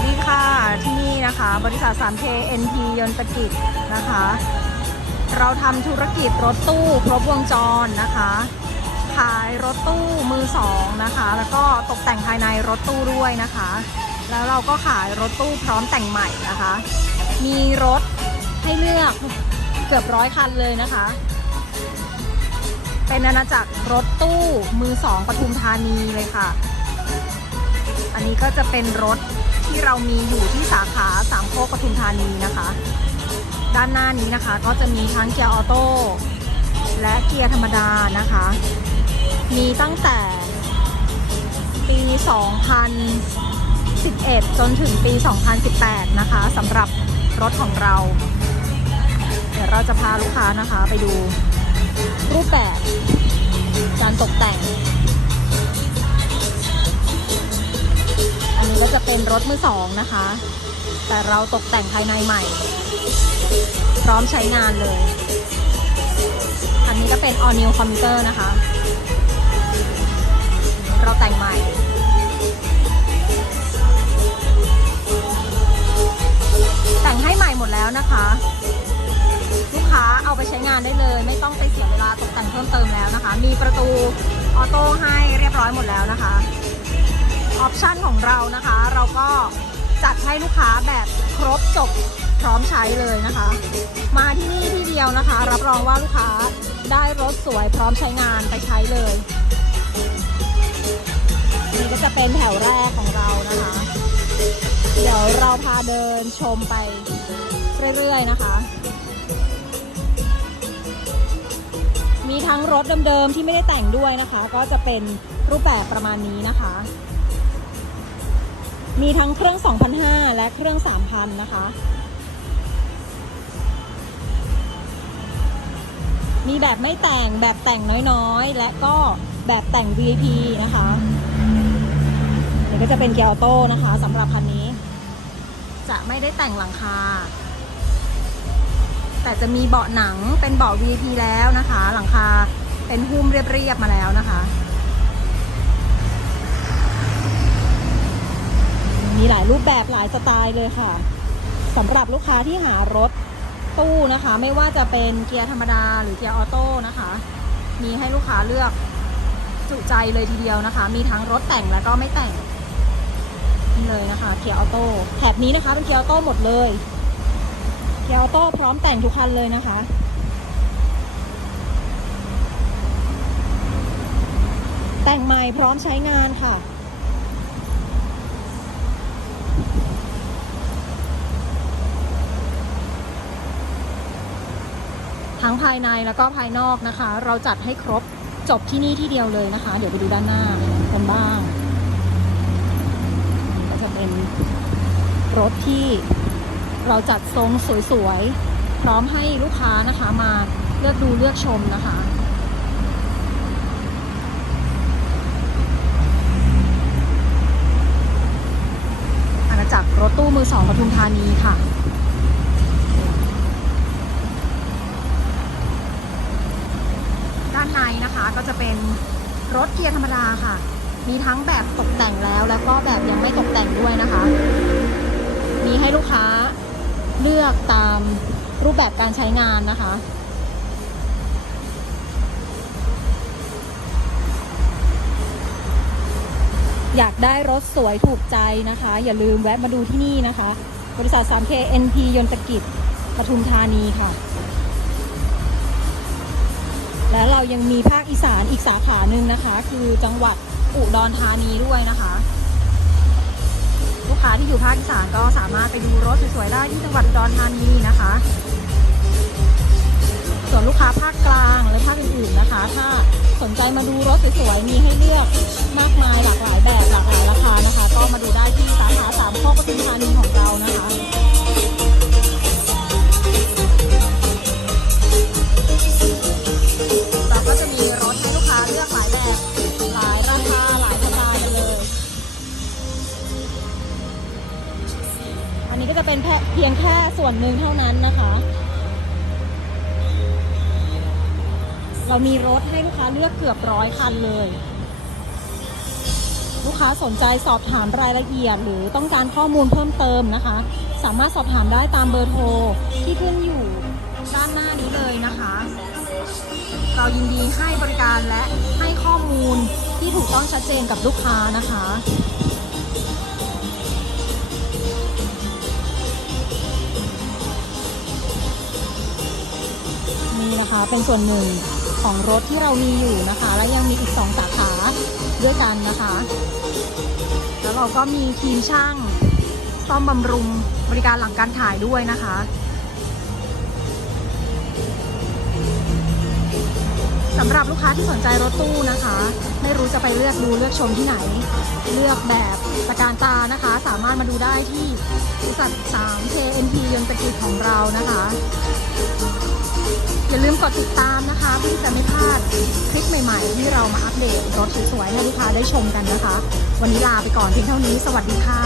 สดีค่ะ ที่นี่นะคะ บริษัท 3K NP ยนตกิจนะคะ เราทำธุรกิจรถตู้ครบวงจรนะคะ ขายรถตู้มือสองนะคะ แล้วก็ตกแต่งภายในรถตู้ด้วยนะคะ แล้วเราก็ขายรถตู้พร้อมแต่งใหม่นะคะ มีรถให้เลือกเกือบร้อยคันเลยนะคะ เป็นอาณาจักรรถตู้มือสองปทุมธานีเลยค่ะ อันนี้ก็จะเป็นรถ ที่เรามีอยู่ที่สาขาสามโคกปทุมธานีนะคะ ด้านหน้านี้นะคะก็จะมีทั้งเกียร์ออโต้และเกียร์ธรรมดานะคะ มีตั้งแต่ปี 2011 จนถึงปี 2018 นะคะสำหรับรถของเรา เดี๋ยวเราจะพาลูกค้านะคะไปดูรูปแบบการตกแต่ง จะเป็นรถมือสองนะคะ แต่เราตกแต่งภายในใหม่ พร้อมใช้งานเลยอันนี้ก็เป็น all new commuter นะคะ เราแต่งใหม่แต่งให้ใหม่หมดแล้วนะคะ ลูกค้าเอาไปใช้งานได้เลย ไม่ต้องไปเสียเวลาตกแต่งเพิ่มเติมแล้วนะคะ มีประตูออโต้ให้เรียบร้อยหมดแล้วนะคะ ออปชันของเรานะคะ เราก็จัดให้ลูกค้าแบบครบจบพร้อมใช้เลยนะคะ มาที่นี่ที่เดียวนะคะ รับรองว่าลูกค้าได้รถสวยพร้อมใช้งานไปใช้เลยนี่ก็จะเป็นแถวแรกของเรานะคะ เดี๋ยวเราพาเดินชมไปเรื่อยๆนะคะ มีทั้งรถเดิมๆที่ไม่ได้แต่งด้วยนะคะ ก็จะเป็นรูปแบบประมาณนี้นะคะ มีทั้งเครื่อง 2,500 และเครื่อง 3,000 นะคะ มีแบบไม่แต่งแบบแต่งน้อยๆ และก็แบบแต่ง VIP นะคะนี่ก็จะเป็นเกียร์ออโต้นะคะสำหรับคันนี้ จะไม่ได้แต่งหลังคา แต่จะมีเบาะหนังเป็นเบาะ VIP แล้วนะคะ หลังคาเป็นหุ้มเรียบๆมาแล้วนะคะ ปแบบหลายสไตล์เลยค่ะสำหรับลูกค้าที่หารถตู้นะคะ ไม่ว่าจะเป็นเกียร์ธรรมดาหรือเกียร์ออโต้นะคะ มีให้ลูกค้าเลือกจุใจเลยทีเดียวนะคะ มีทั้งรถแต่งและก็ไม่แต่งเลยนะคะเกียร์ออโต้แถบนี้นะคะเป็นเกียร์ออโต้หมดเลยเกียร์ออโต้พร้อมแต่งทุกคันเลยนะคะแต่งใหม่พร้อมใช้งานค่ะ ทั้งภายในแล้วก็ภายนอกนะคะ เราจัดให้ครบจบที่นี่ที่เดียวเลยนะคะ เดี๋ยวไปดูด้านหน้ากันบ้าง ก็จะเป็นรถที่เราจัดทรงสวยๆ พร้อมให้ลูกค้านะคะมาเลือกดูเลือกชมนะคะอาณาจักรรถตู้มือสองปทุมธานีค่ะ ด้านในนะคะ ก็จะเป็นรถเกียร์ธรรมดาค่ะ มีทั้งแบบตกแต่งแล้ว แล้วก็แบบยังไม่ตกแต่งด้วยนะคะ มีให้ลูกค้าเลือกตามรูปแบบการใช้งานนะคะ อยากได้รถสวยถูกใจนะคะ อย่าลืมแวะมาดูที่นี่นะคะ บริษัท 3K NP ยนตกิจปทุมธานีค่ะ และเรายังมีภาคอีสาน อีกสาขาหนึ่งนะคะ คือจังหวัดอุดรธานีด้วยนะคะ ลูกค้าที่อยู่ภาคอีสานก็สามารถไปดูรถสวยๆได้ที่จังหวัดอุดรธานีนะคะ ส่วนลูกค้าภาคกลางและภาคอื่นๆนะคะ ถ้าสนใจมาดูรถสวยๆมีให้เลือกมากมายหลากหลายแบบหลากหลายราคานะคะ ก็มาดูได้ที่สาขาสามข้อปทุมธานีของเรานะคะ จะเป็นเพียงแค่ส่วนหนึ่งเท่านั้นนะคะ เรามีรถให้ลูกค้าเลือกเกือบร้อยคันเลย ลูกค้าสนใจสอบถามรายละเอียดหรือต้องการข้อมูลเพิ่มเติมนะคะ สามารถสอบถามได้ตามเบอร์โทรที่ขึ้นอยู่ด้านหน้านี้เลยนะคะ เรายินดีให้บริการและให้ข้อมูลที่ถูกต้องชัดเจนกับลูกค้านะคะ นะคะ เป็นส่วนหนึ่งของรถที่เรามีอยู่นะคะ และยังมีอีก 2 สาขาด้วยกันนะคะ แล้วเราก็มีทีมช่างซ่อมบำรุงบริการหลังการขายด้วยนะคะสำหรับลูกค้าที่สนใจรถตู้นะคะ ไม่รู้จะไปเลือกดูเลือกชมที่ไหน เลือกแบบประการตานะคะ สามารถมาดูได้ที่บริษัท 3 KNP ยนต์ตะกิจของเรานะคะ อย่าลืมกดติดตามนะคะเพื่อจะไม่พลาดคลิปใหม่ ๆ ที่เรามาอัปเดตรถสวยๆให้ลูกค้าได้ชมกันนะคะ วันนี้ลาไปก่อนเพียงเท่านี้ สวัสดีค่ะ